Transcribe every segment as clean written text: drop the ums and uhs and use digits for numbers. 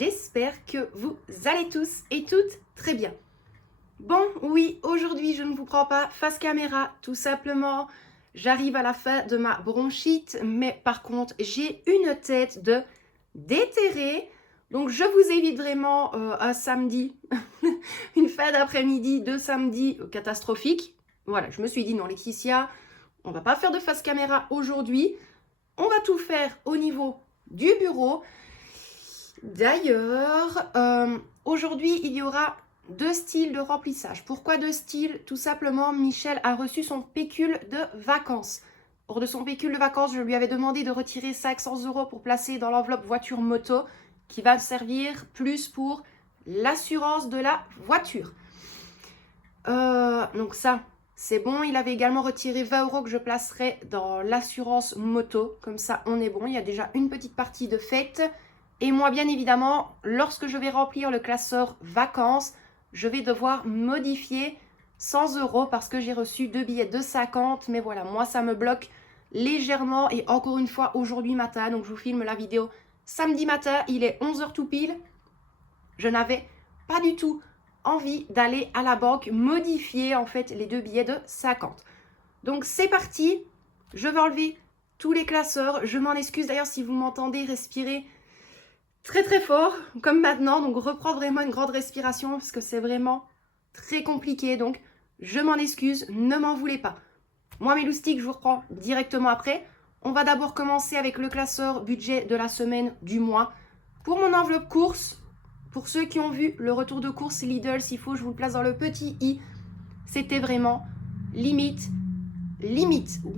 j'espère que vous allez tous et toutes très bien. Bon, oui, aujourd'hui je ne vous prends pas face caméra, tout simplement, j'arrive à la fin de ma bronchite, mais par contre j'ai une tête de déterré, donc je vous évite vraiment un samedi, une fin d'après-midi de samedi catastrophique. Voilà, je me suis dit non Laetitia, on va pas faire de face caméra aujourd'hui, on va tout faire au niveau du bureau. D'ailleurs, aujourd'hui, il y aura 2 styles de remplissage. Pourquoi 2 styles? Tout simplement, Michel a reçu son pécule de vacances. Hors de son pécule de vacances, je lui avais demandé de retirer 500 € pour placer dans l'enveloppe voiture moto, qui va servir plus pour l'assurance de la voiture. Donc ça, c'est bon. Il avait également retiré 20 € que je placerai dans l'assurance moto. Comme ça, on est bon. Il y a déjà une petite partie de faite. Et moi, bien évidemment, lorsque je vais remplir le classeur vacances, je vais devoir modifier 100 € parce que j'ai reçu 2 billets de 50. Mais voilà, moi, ça me bloque légèrement. Et encore une fois, aujourd'hui matin, donc je vous filme la vidéo samedi matin, il est 11 h tout pile. Je n'avais pas du tout envie d'aller à la banque modifier en fait les 2 billets de 50. Donc c'est parti, je vais enlever tous les classeurs. Je m'en excuse d'ailleurs si vous m'entendez respirer très très fort comme maintenant, donc reprends vraiment une grande respiration parce que c'est vraiment très compliqué, donc je m'en excuse, ne m'en voulez pas. Moi mes loustiques, je vous reprends directement après. On va d'abord commencer avec le classeur budget de la semaine du mois. Pour mon enveloppe course, pour ceux qui ont vu le retour de course Lidl, s'il faut je vous le place dans le petit i, c'était vraiment limite.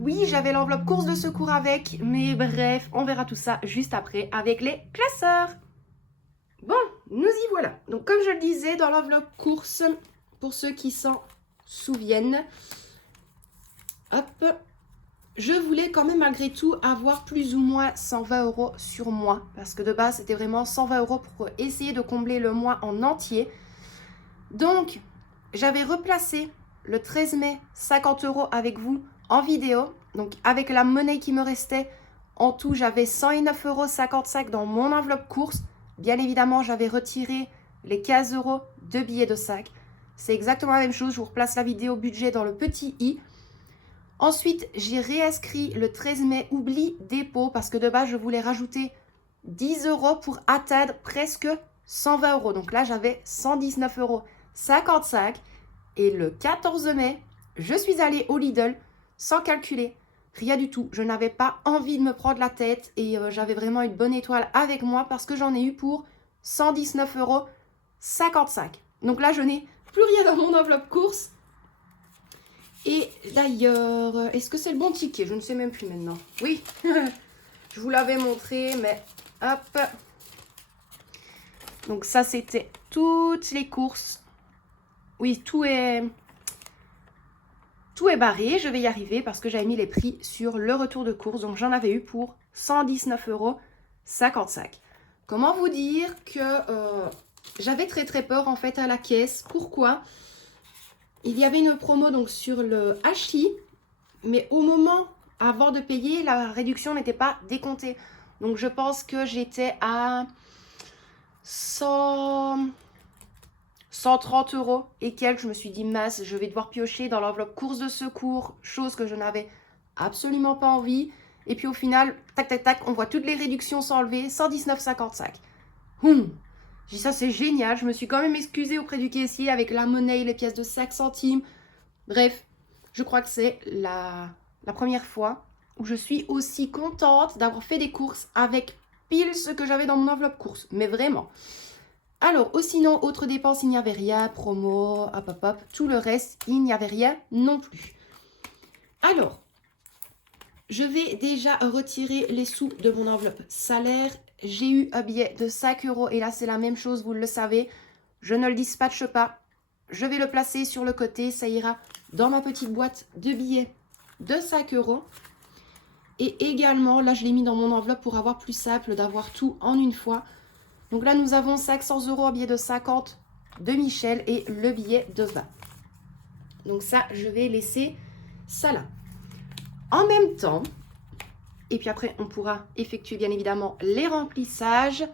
Oui, j'avais l'enveloppe course de secours avec, mais bref, on verra tout ça juste après avec les classeurs. Bon, nous y voilà. Donc comme je le disais, dans l'enveloppe course, pour ceux qui s'en souviennent, hop, je voulais quand même malgré tout avoir plus ou moins 120 € sur moi. Parce que de base, c'était vraiment 120 € pour essayer de combler le mois en entier. Donc, j'avais replacé le 13 mai 50 € avec vous en vidéo. Donc, avec la monnaie qui me restait, en tout, j'avais 109,55 € dans mon enveloppe course. Bien évidemment, j'avais retiré les 15 € de billets de sac. C'est exactement la même chose. Je vous replace la vidéo budget dans le petit i. Ensuite, j'ai réinscrit le 13 mai oubli dépôt parce que de base, je voulais rajouter 10 € pour atteindre presque 120 €. Donc là, j'avais 119,55 € et le 14 mai, je suis allée au Lidl sans calculer, rien du tout. Je n'avais pas envie de me prendre la tête et j'avais vraiment une bonne étoile avec moi parce que j'en ai eu pour 119,55 €. Donc là, je n'ai plus rien dans mon enveloppe course. Et d'ailleurs, est-ce que c'est le bon ticket? Je ne sais même plus maintenant. Oui, je vous l'avais montré, mais hop. Donc ça, c'était toutes les courses. Oui, tout est barré. Je vais y arriver parce que j'avais mis les prix sur le retour de course. Donc j'en avais eu pour 119,55 €. Comment vous dire que j'avais très très peur en fait à la caisse. Pourquoi? Il y avait une promo donc sur le HI, mais au moment avant de payer, la réduction n'était pas décomptée. Donc je pense que j'étais à 130 € et quelques. Je me suis dit mince, je vais devoir piocher dans l'enveloppe course de secours, chose que je n'avais absolument pas envie. Et puis au final, tac tac tac, on voit toutes les réductions s'enlever, 119,55 €. J'ai dit ça c'est génial, je me suis quand même excusée auprès du caissier avec la monnaie et les pièces de 5 centimes. Bref, je crois que c'est la première fois où je suis aussi contente d'avoir fait des courses avec pile ce que j'avais dans mon enveloppe course. Mais vraiment. Alors, sinon, autres dépenses, il n'y avait rien. Promo, hop. Tout le reste, il n'y avait rien non plus. Alors, je vais déjà retirer les sous de mon enveloppe salaire. J'ai eu un billet de 5 € et là c'est la même chose, vous le savez. Je ne le dispatche pas. Je vais le placer sur le côté, ça ira dans ma petite boîte de billets de 5 €. Et également, là je l'ai mis dans mon enveloppe pour avoir plus simple d'avoir tout en une fois. Donc là nous avons 500 € en billet de 50 de Michel et le billet de 20. Donc ça, je vais laisser ça là. En même temps, et puis après, on pourra effectuer bien évidemment les remplissages.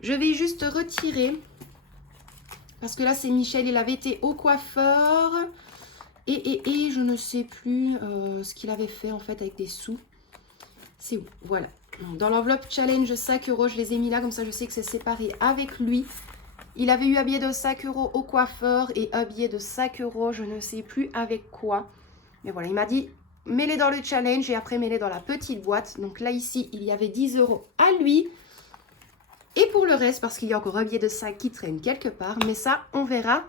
Je vais juste retirer, parce que là c'est Michel, il avait été au coiffeur et je ne sais plus ce qu'il avait fait en fait avec des sous. C'est où? Voilà. Dans l'enveloppe challenge 5 €, je les ai mis là, comme ça je sais que c'est séparé avec lui. Il avait eu un billet de 5 € au coiffeur et un billet de 5 €, je ne sais plus avec quoi. Mais voilà, il m'a dit, mets-les dans le challenge et après mets-les dans la petite boîte. Donc là, ici, il y avait 10 € à lui. Et pour le reste, parce qu'il y a encore un billet de 5 qui traîne quelque part, mais ça, on verra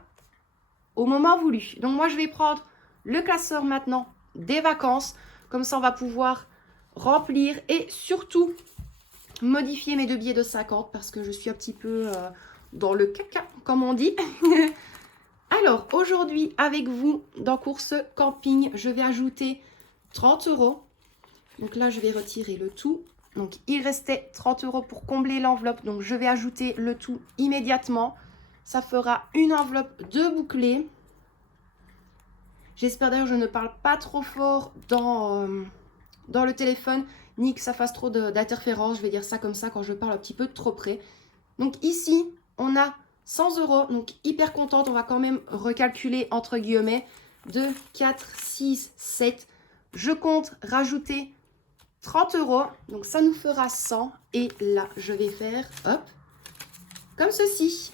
au moment voulu. Donc moi, je vais prendre le classeur maintenant des vacances. Comme ça, on va pouvoir remplir et surtout modifier mes deux billets de 50 parce que je suis un petit peu dans le caca, comme on dit. Alors, aujourd'hui, avec vous, dans Course Camping, je vais ajouter 30 €. Donc là, je vais retirer le tout. Donc, il restait 30 € pour combler l'enveloppe. Donc, je vais ajouter le tout immédiatement. Ça fera une enveloppe de bouclés. J'espère d'ailleurs que je ne parle pas trop fort dans le téléphone, ni que ça fasse trop d'interférences. Je vais dire ça comme ça quand je parle un petit peu trop près. Donc ici, on a 100 €. Donc hyper contente. On va quand même recalculer entre guillemets. 2, 4, 6, 7. Je compte rajouter 30 €. Donc ça nous fera 100. Et là, je vais faire, hop, comme ceci.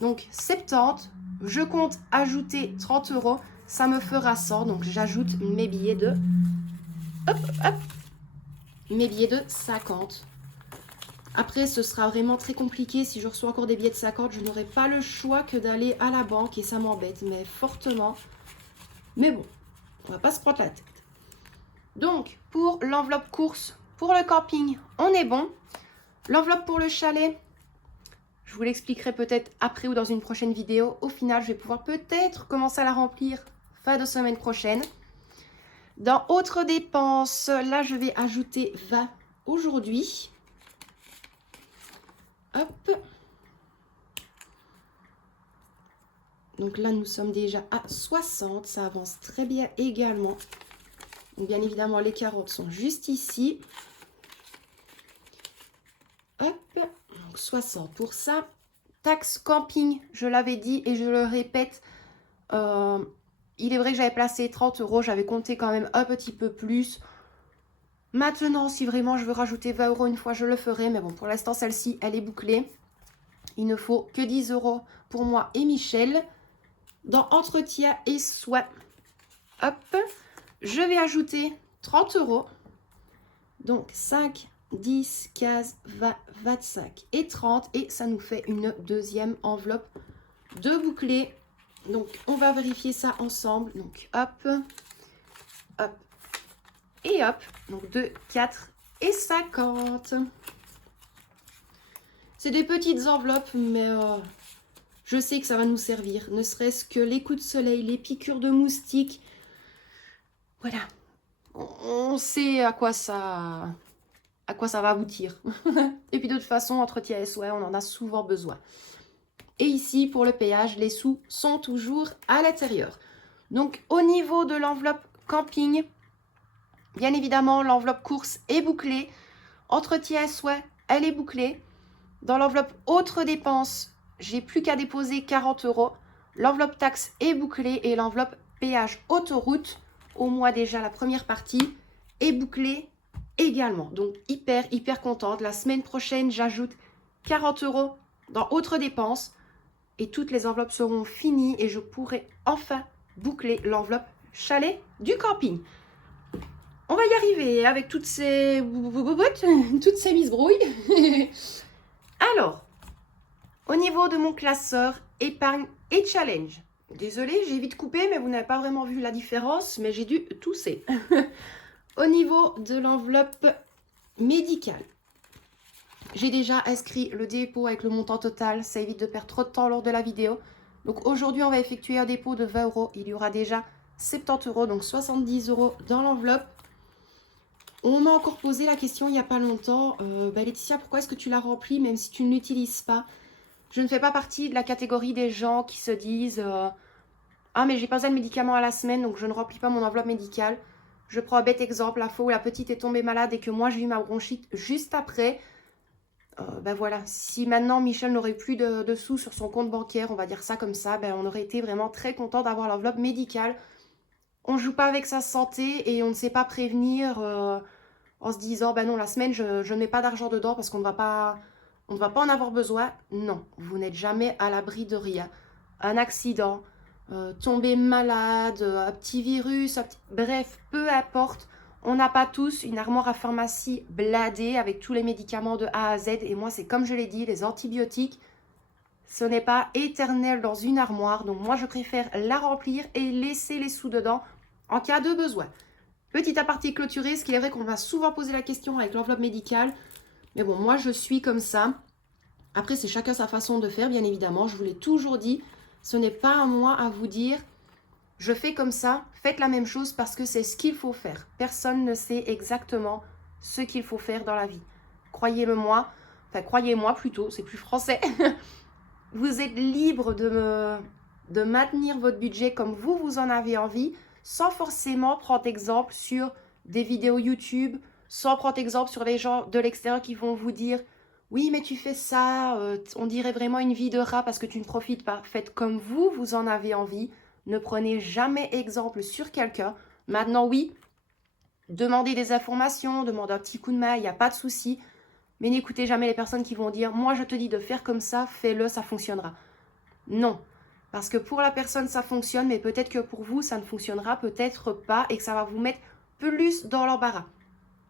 Donc 70. Je compte ajouter 30 €. Ça me fera 100. Donc j'ajoute mes billets de... Hop, hop. Mes billets de 50. Après, ce sera vraiment très compliqué. Si je reçois encore des billets de 50, je n'aurai pas le choix que d'aller à la banque. Et ça m'embête, mais fortement. Mais bon, on va pas se prendre la tête. Donc, pour l'enveloppe course, pour le camping, on est bon. L'enveloppe pour le chalet, je vous l'expliquerai peut-être après ou dans une prochaine vidéo. Au final, je vais pouvoir peut-être commencer à la remplir fin de semaine prochaine. Dans autres dépenses, là, je vais ajouter 20 aujourd'hui. Hop. Donc là, nous sommes déjà à 60. Ça avance très bien également. Donc, bien évidemment, les carottes sont juste ici. Hop. Donc 60 pour ça. Taxe camping, je l'avais dit et je le répète. Il est vrai que j'avais placé 30 €. J'avais compté quand même un petit peu plus. Maintenant, si vraiment je veux rajouter 20 € une fois, je le ferai. Mais bon, pour l'instant, celle-ci, elle est bouclée. Il ne faut que 10 € pour moi et Michel. Dans entretien et soins, hop, je vais ajouter 30 €. Donc 5, 10, 15, 20, 25 et 30. Et ça nous fait une deuxième enveloppe de bouclés. Donc on va vérifier ça ensemble. Donc hop, hop et hop. Donc 2, 4 et 50. C'est des petites enveloppes, mais je sais que ça va nous servir. Ne serait-ce que les coups de soleil, les piqûres de moustiques. Voilà. On sait à quoi ça va aboutir. Et puis de toute façon, entretien SOS, on en a souvent besoin. Et ici, pour le péage, les sous sont toujours à l'intérieur. Donc, au niveau de l'enveloppe camping, bien évidemment, l'enveloppe course est bouclée. Entretien SOS, elle est bouclée. Dans l'enveloppe autres dépenses, j'ai plus qu'à déposer 40 €. L'enveloppe taxe est bouclée et l'enveloppe péage autoroute, au moins déjà la première partie, est bouclée également. Donc hyper contente. La semaine prochaine, j'ajoute 40 € dans autres dépenses et toutes les enveloppes seront finies et je pourrai enfin boucler l'enveloppe chalet du camping. On va y arriver avec toutes ces misbrouilles. Alors, au niveau de mon classeur épargne et challenge, désolée, j'ai vite coupé, mais vous n'avez pas vraiment vu la différence, mais j'ai dû tousser. Au niveau de l'enveloppe médicale, j'ai déjà inscrit le dépôt avec le montant total, ça évite de perdre trop de temps lors de la vidéo. Donc aujourd'hui, on va effectuer un dépôt de 20 €. Il y aura déjà 70 €, donc 70 € dans l'enveloppe. On m'a encore posé la question il n'y a pas longtemps, Laetitia, pourquoi est-ce que tu l'as rempli même si tu ne l'utilises pas? Je ne fais pas partie de la catégorie des gens qui se disent ah mais j'ai pas besoin de médicaments à la semaine donc je ne remplis pas mon enveloppe médicale. Je prends un bête exemple, la fois où la petite est tombée malade et que moi j'ai eu ma bronchite juste après. ben voilà, si maintenant Michel n'aurait plus de sous sur son compte bancaire, on va dire ça comme ça, ben on aurait été vraiment très content d'avoir l'enveloppe médicale. On ne joue pas avec sa santé et on ne sait pas prévenir en se disant, ben non, la semaine, je ne mets pas d'argent dedans parce qu'on ne va pas en avoir besoin. Non, vous n'êtes jamais à l'abri de rien. Un accident, tomber malade, un petit virus, bref, peu importe. On n'a pas tous une armoire à pharmacie bladée avec tous les médicaments de A à Z. Et moi, c'est comme je l'ai dit, les antibiotiques, ce n'est pas éternel dans une armoire. Donc moi, je préfère la remplir et laisser les sous dedans en cas de besoin. Petit aparté clôturé, ce qu'il est vrai qu'on m'a souvent posé la question avec l'enveloppe médicale. Mais bon, moi, je suis comme ça. Après, c'est chacun sa façon de faire, bien évidemment. Je vous l'ai toujours dit, ce n'est pas à moi à vous dire je fais comme ça, faites la même chose parce que c'est ce qu'il faut faire. Personne ne sait exactement ce qu'il faut faire dans la vie. Croyez-le-moi, enfin croyez-moi plutôt, c'est plus français. Vous êtes libre de maintenir votre budget comme vous en avez envie, sans forcément prendre exemple sur des vidéos YouTube, sans prendre exemple sur les gens de l'extérieur qui vont vous dire oui, mais tu fais ça, on dirait vraiment une vie de rat parce que tu ne profites pas. Faites comme vous en avez envie. Ne prenez jamais exemple sur quelqu'un. Maintenant, oui, demandez des informations, demandez un petit coup de main, il n'y a pas de souci. Mais n'écoutez jamais les personnes qui vont dire « Moi, je te dis de faire comme ça, fais-le, ça fonctionnera. » Non, parce que pour la personne, ça fonctionne, mais peut-être que pour vous, ça ne fonctionnera peut-être pas et que ça va vous mettre plus dans l'embarras.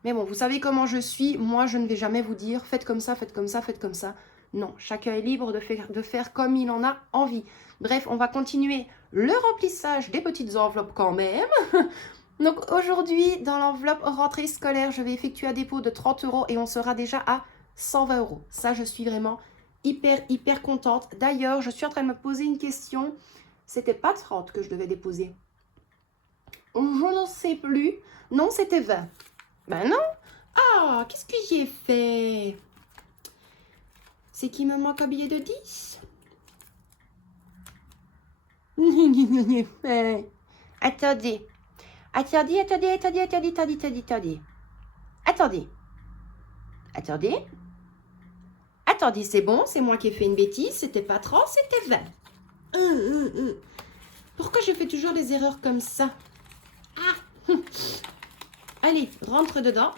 Mais bon, vous savez comment je suis. Moi, je ne vais jamais vous dire faites comme ça, faites comme ça, faites comme ça. Non, chacun est libre de faire comme il en a envie. Bref, on va continuer le remplissage des petites enveloppes quand même. Donc aujourd'hui, dans l'enveloppe rentrée scolaire, je vais effectuer un dépôt de 30 € et on sera déjà à 120 €. Ça, je suis vraiment hyper contente. D'ailleurs, je suis en train de me poser une question. C'était pas 30 que je devais déposer. Je n'en sais plus. Non, c'était 20. Ben non. Ah, qu'est-ce que j'ai fait? C'est qu'il me manque un billet de 10. Attendez. Attendez. Attendez, c'est bon, c'est moi qui ai fait une bêtise. C'était pas 30, c'était 20. Pourquoi je fais toujours des erreurs comme ça? Ah. Allez, rentre dedans.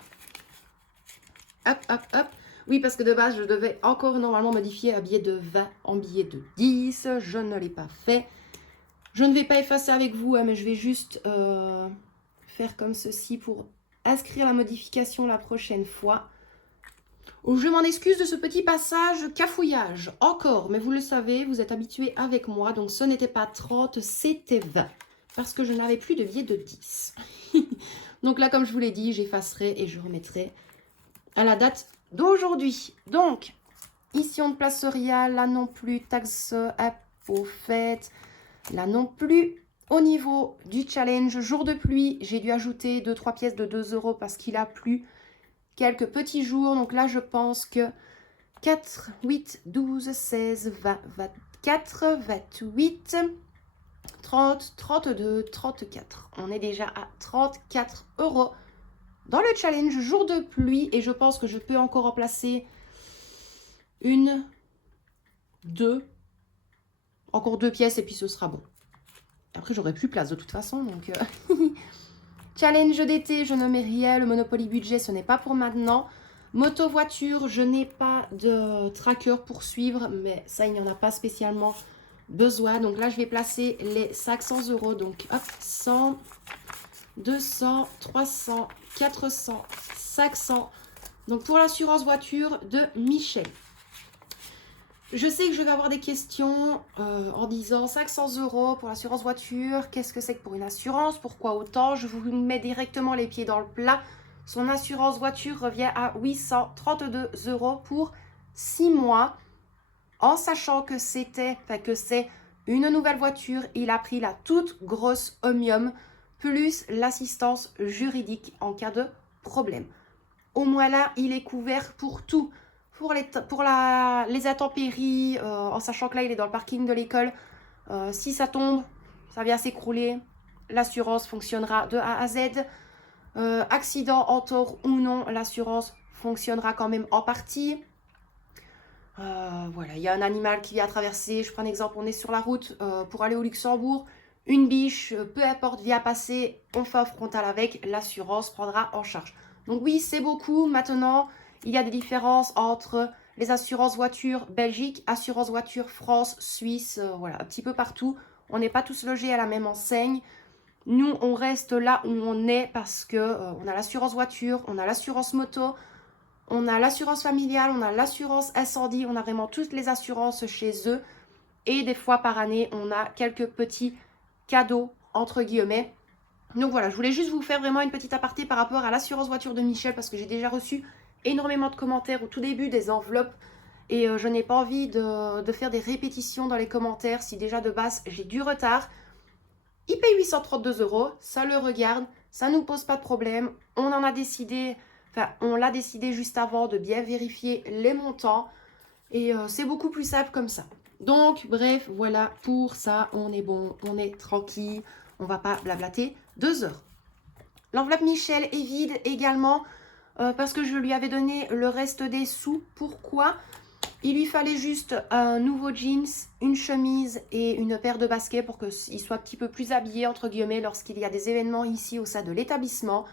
Hop. Oui, parce que de base, je devais encore normalement modifier un billet de 20 en billet de 10. Je ne l'ai pas fait. Je ne vais pas effacer avec vous, hein, mais je vais juste faire comme ceci pour inscrire la modification la prochaine fois. Je m'en excuse de ce petit passage cafouillage. Encore, mais vous le savez, vous êtes habitués avec moi. Donc ce n'était pas 30, c'était 20. Parce que je n'avais plus de billet de 10. Donc là, comme je vous l'ai dit, j'effacerai et je remettrai à la date d'aujourd'hui. Donc, ici on ne place rien, là non plus, taxe, impôt faite, là non plus. Au niveau du challenge jour de pluie, j'ai dû ajouter 2-3 pièces de 2 € parce qu'il a plu quelques petits jours. Donc là, je pense que 4, 8, 12, 16, 20, 24, 28, 30, 32, 34. On est déjà à 34 € dans le challenge jour de pluie. Et je pense que je peux encore en placer une, deux, encore 2 pièces et puis ce sera bon. Après, j'aurai plus place de toute façon. Donc, challenge d'été, je ne mets rien. Le Monopoly budget, ce n'est pas pour maintenant. Moto voiture, je n'ai pas de tracker pour suivre, mais ça, il n'y en a pas spécialement besoin. Donc là, je vais placer les 500 €. Donc, hop, 100, 200, 300, 400, 500. Donc, pour l'assurance voiture de Michel. Je sais que je vais avoir des questions en disant 500 € pour l'assurance voiture. Qu'est-ce que c'est que pour une assurance? Pourquoi autant? Je vous mets directement les pieds dans le plat. Son assurance voiture revient à 832 € pour 6 mois. En sachant que c'est une nouvelle voiture, il a pris la toute grosse Omnium plus l'assistance juridique en cas de problème. Au moins là, il est couvert pour tout. Pour les intempéries, en sachant que là, il est dans le parking de l'école. Si ça tombe, ça vient s'écrouler. L'assurance fonctionnera de A à Z. Accident en tort ou non, l'assurance fonctionnera quand même en partie. Voilà, il y a un animal qui vient traverser. Je prends un exemple, on est sur la route pour aller au Luxembourg. Une biche, peu importe, vient passer, on fait off frontal avec, l'assurance prendra en charge. Donc oui, c'est beaucoup. Maintenant, il y a des différences entre les assurances voitures Belgique, assurance voiture France, Suisse, voilà, un petit peu partout. On n'est pas tous logés à la même enseigne. Nous, on reste là où on est parce que on a l'assurance voiture, on a l'assurance moto, on a l'assurance familiale, on a l'assurance incendie, on a vraiment toutes les assurances chez eux. Et des fois par année, on a quelques petits cadeaux, entre guillemets. Donc voilà, je voulais juste vous faire vraiment une petite aparté par rapport à l'assurance voiture de Michel parce que j'ai déjà reçu énormément de commentaires au tout début des enveloppes. Et je n'ai pas envie de faire des répétitions dans les commentaires si déjà de base j'ai du retard. Il paye 832 €, ça le regarde, ça ne nous pose pas de problème. On en a décidé, enfin on l'a décidé juste avant de bien vérifier les montants. Et c'est beaucoup plus simple comme ça. Donc bref, voilà, pour ça, on est bon, on est tranquille. On va pas blablater 2 heures. L'enveloppe Michel est vide également parce que je lui avais donné le reste des sous. Pourquoi ? Il lui fallait juste un nouveau jeans, une chemise et une paire de baskets pour qu'il soit un petit peu plus habillé, entre guillemets, lorsqu'il y a des événements ici au sein de l'établissement.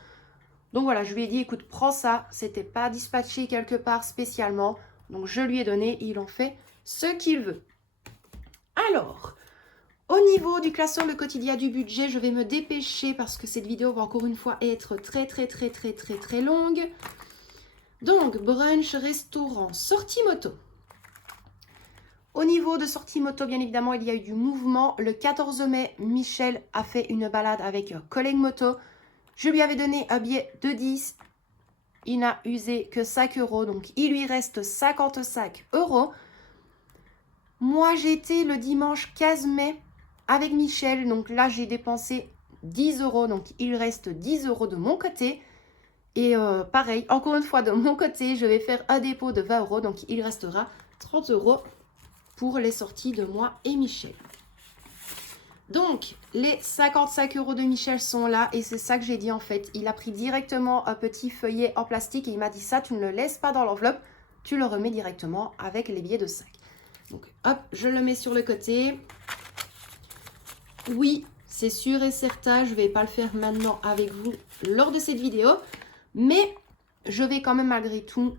Donc voilà, je lui ai dit, écoute, prends ça. C'était pas dispatché quelque part spécialement. Donc je lui ai donné, il en fait ce qu'il veut. Alors, au niveau du classeur le quotidien du budget, je vais me dépêcher parce que cette vidéo va encore une fois être très longue. Donc, brunch, restaurant, sortie moto. Au niveau de sortie moto, bien évidemment, il y a eu du mouvement. Le 14 mai, Michel a fait une balade avec un collègue moto. Je lui avais donné un billet de 10. Il n'a usé que 5 €, donc il lui reste 55 €. Moi, j'ai été le dimanche 15 mai avec Michel, donc là, j'ai dépensé 10 €, donc il reste 10 € de mon côté. Et pareil, encore une fois, de mon côté, je vais faire un dépôt de 20 €, donc il restera 30 € pour les sorties de moi et Michel. Donc, les 55 € de Michel sont là et c'est ça que j'ai dit en fait. Il a pris directement un petit feuillet en plastique et il m'a dit ça, tu ne le laisses pas dans l'enveloppe, tu le remets directement avec les billets de 5. Donc, hop, je le mets sur le côté. Oui, c'est sûr et certain, je ne vais pas le faire maintenant avec vous lors de cette vidéo, mais je vais quand même malgré tout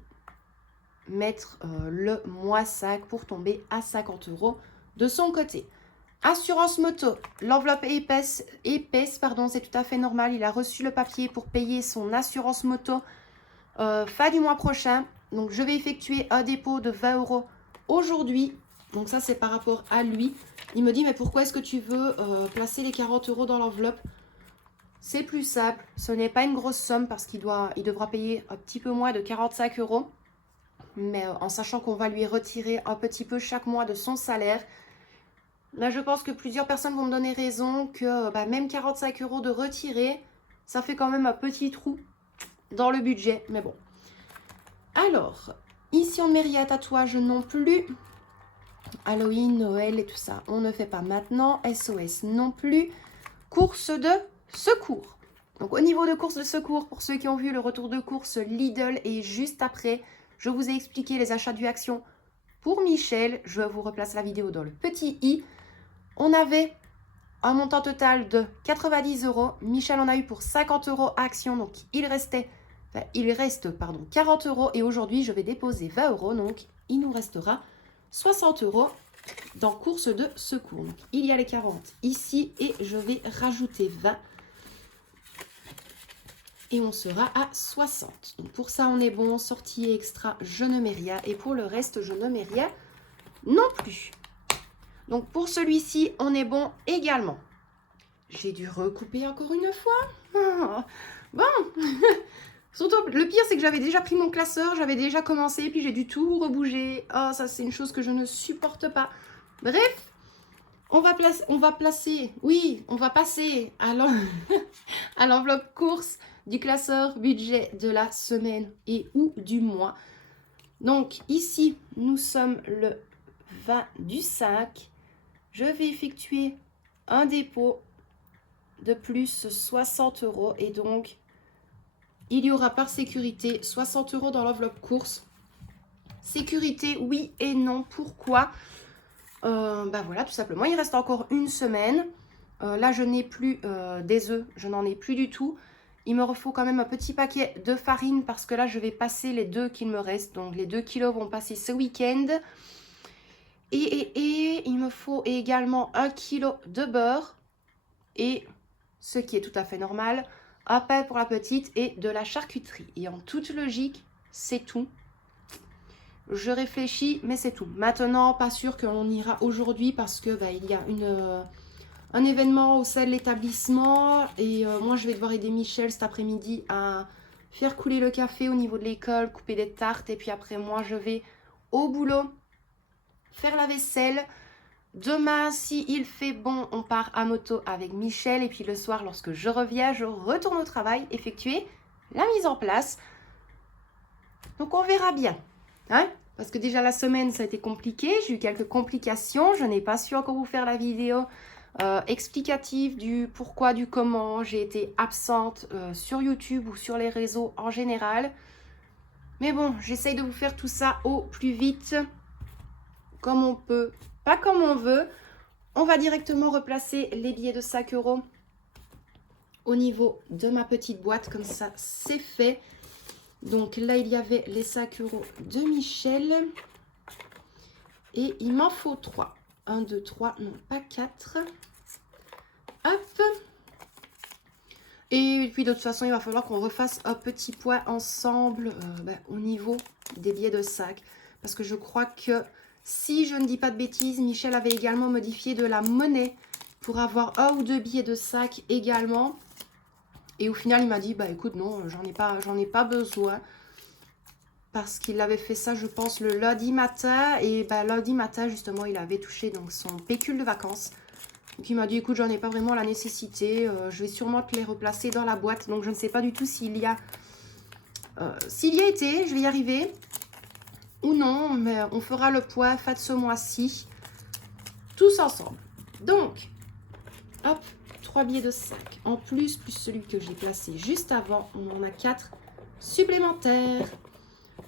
mettre le mois 5 pour tomber à 50 € de son côté. Assurance moto, l'enveloppe est épaisse, pardon, c'est tout à fait normal. Il a reçu le papier pour payer son assurance moto fin du mois prochain. Donc, je vais effectuer un dépôt de 20 € aujourd'hui. Donc, ça, c'est par rapport à lui. Il me dit, mais pourquoi est-ce que tu veux placer les 40 € dans l'enveloppe? C'est plus simple. Ce n'est pas une grosse somme parce qu'il devra payer un petit peu moins de 45 €. Mais en sachant qu'on va lui retirer un petit peu chaque mois de son salaire. Là, je pense que plusieurs personnes vont me donner raison que même 45 € de retirer, ça fait quand même un petit trou dans le budget. Mais bon. Alors, ici on ne met rien à tatouage non plus. Halloween, Noël et tout ça, on ne fait pas maintenant. SOS non plus. Course de secours. Donc au niveau de course de secours, pour ceux qui ont vu le retour de course Lidl et juste après, je vous ai expliqué les achats du Action pour Michel. Je vous replace la vidéo dans le petit i. On avait un montant total de 90 €. Michel en a eu pour 50 € à Action. Donc il reste 40 €. Et aujourd'hui, je vais déposer 20 €. Donc il nous restera 60 € dans course de secours. Donc, il y a les 40 ici et je vais rajouter 20. Et on sera à 60. Donc pour ça, on est bon. Sortie extra, je ne mets rien. Et pour le reste, je ne mets rien non plus. Donc pour celui-ci, on est bon également. J'ai dû recouper encore une fois. Bon. Surtout, le pire, c'est que j'avais déjà pris mon classeur. J'avais déjà commencé. Puis j'ai dû tout rebouger. Oh, ça, c'est une chose que je ne supporte pas. Bref. On va passer à l'enveloppe course du classeur budget de la semaine et ou du mois. Donc ici, nous sommes le 20 du 5. Je vais effectuer un dépôt de plus 60 € et donc il y aura par sécurité 60 € dans l'enveloppe course. Sécurité, oui et non. Pourquoi? Bah voilà, tout simplement. Il reste encore une semaine. Là, je n'ai plus des œufs. Je n'en ai plus du tout. Il me faut quand même un petit paquet de farine parce que là, je vais passer les 2 qu'il me reste. Donc, les 2 kilos vont passer ce week-end. Et il me faut également 1 kilo de beurre. Et ce qui est tout à fait normal, un pain pour la petite et de la charcuterie. Et en toute logique, c'est tout. Je réfléchis, mais c'est tout. Maintenant, pas sûr qu'on ira aujourd'hui parce que il y a un événement au sein de l'établissement. Et moi, je vais devoir aider Michel cet après-midi à faire couler le café au niveau de l'école, couper des tartes. Et puis après, moi, je vais au boulot faire la vaisselle. Demain, s'il fait bon, on part à moto avec Michel. Et puis le soir, lorsque je reviens, je retourne au travail, effectuer la mise en place. Donc, on verra bien. Hein? Parce que déjà, la semaine, ça a été compliqué. J'ai eu quelques complications. Je n'ai pas su encore vous faire la vidéo explicative du pourquoi, du comment. J'ai été absente sur YouTube ou sur les réseaux en général. Mais bon, j'essaye de vous faire tout ça au plus vite, comme on peut. Pas comme on veut. On va directement replacer les billets de 5 € au niveau de ma petite boîte. Comme ça, c'est fait. Donc là, il y avait les 5 € de Michel. Et il m'en faut 3. 1, 2, 3, non pas 4. Hop. Et puis de toute façon, il va falloir qu'on refasse un petit point ensemble au niveau des billets de sac. Parce que je crois que... Si je ne dis pas de bêtises, Michel avait également modifié de la monnaie pour avoir 1 ou 2 billets de sac également. Et au final, il m'a dit, écoute, non, j'en ai pas besoin. Parce qu'il avait fait ça, je pense, le lundi matin. Et lundi matin, justement, il avait touché donc, son pécule de vacances. Donc il m'a dit, écoute, j'en ai pas vraiment la nécessité. Je vais sûrement te les replacer dans la boîte. Donc je ne sais pas du tout s'il y a été, je vais y arriver. Ou non, mais on fera le point fin de ce mois-ci, tous ensemble. Donc, hop, 3 billets de sac en plus celui que j'ai placé juste avant. On en a 4 supplémentaires.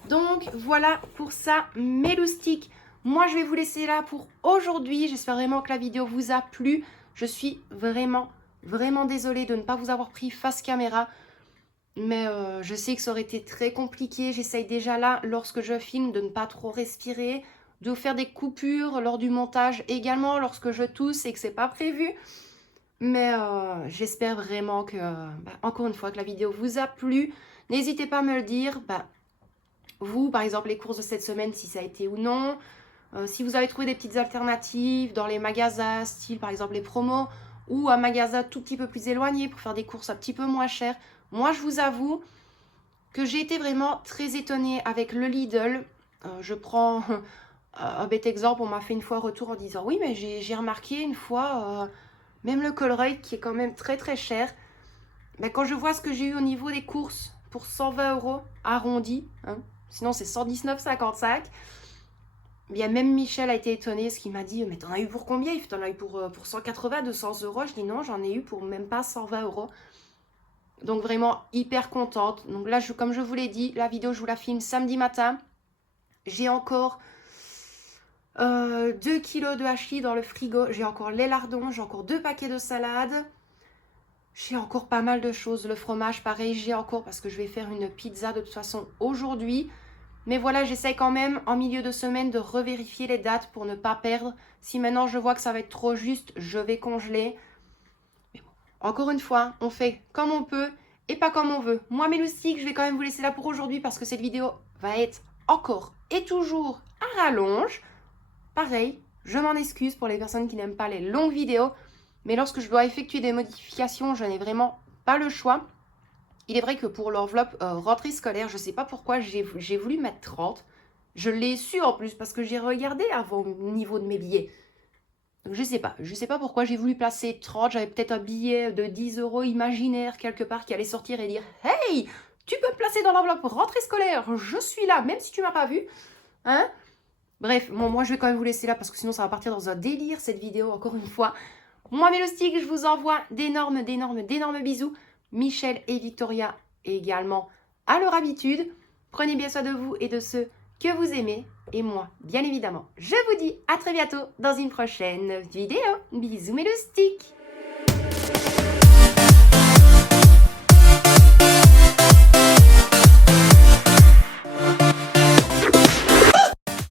Donc, voilà pour ça, mes loustiques. Moi, je vais vous laisser là pour aujourd'hui. J'espère vraiment que la vidéo vous a plu. Je suis vraiment désolée de ne pas vous avoir pris face caméra. Mais je sais que ça aurait été très compliqué. J'essaye déjà là, lorsque je filme, de ne pas trop respirer, de faire des coupures lors du montage également, lorsque je tousse et que c'est pas prévu. Mais j'espère vraiment que, encore une fois, que la vidéo vous a plu. N'hésitez pas à me le dire. Vous, par exemple, les courses de cette semaine, si ça a été ou non. Si vous avez trouvé des petites alternatives dans les magasins, style par exemple les promos, ou un magasin tout petit peu plus éloigné pour faire des courses un petit peu moins chères. Moi, je vous avoue que j'ai été vraiment très étonnée avec le Lidl. Je prends un bête exemple. On m'a fait une fois retour en disant « Oui, mais j'ai remarqué une fois, même le Colruyt qui est quand même très cher. » Quand je vois ce que j'ai eu au niveau des courses pour 120 € arrondi, hein, sinon c'est 119,55 €. Bien, même Michel a été étonné, ce qu'il m'a dit « Mais t'en as eu pour combien ?» T'en as eu pour 180, 200 €. Je dis non, j'en ai eu pour même pas 120 €. Donc vraiment hyper contente. Donc là, comme je vous l'ai dit, la vidéo, je vous la filme samedi matin. J'ai encore 2 kilos de hachis dans le frigo. J'ai encore les lardons, j'ai encore 2 paquets de salade. J'ai encore pas mal de choses. Le fromage, pareil, j'ai encore parce que je vais faire une pizza de toute façon aujourd'hui. Mais voilà, j'essaie quand même en milieu de semaine de revérifier les dates pour ne pas perdre. Si maintenant je vois que ça va être trop juste, je vais congeler. Encore une fois, on fait comme on peut et pas comme on veut. Moi, mes loustiques, je vais quand même vous laisser là pour aujourd'hui parce que cette vidéo va être encore et toujours à rallonge. Pareil, je m'en excuse pour les personnes qui n'aiment pas les longues vidéos. Mais lorsque je dois effectuer des modifications, je n'ai vraiment pas le choix. Il est vrai que pour l'enveloppe rentrée scolaire, je ne sais pas pourquoi j'ai voulu mettre 30. Je l'ai su en plus parce que j'ai regardé avant au niveau de mes billets. Donc je sais pas pourquoi j'ai voulu placer 30, j'avais peut-être un billet de 10 € imaginaire quelque part qui allait sortir et dire « Hey, tu peux me placer dans l'enveloppe rentrée scolaire, je suis là, même si tu m'as pas vu. » Hein? Bref, bon, moi je vais quand même vous laisser là parce que sinon ça va partir dans un délire cette vidéo, encore une fois. Moi mes loustiques, je vous envoie d'énormes bisous. Michel et Victoria également à leur habitude. Prenez bien soin de vous et de ceux que vous aimez. Et moi, bien évidemment, je vous dis à très bientôt dans une prochaine vidéo. Bisous mes loustiques.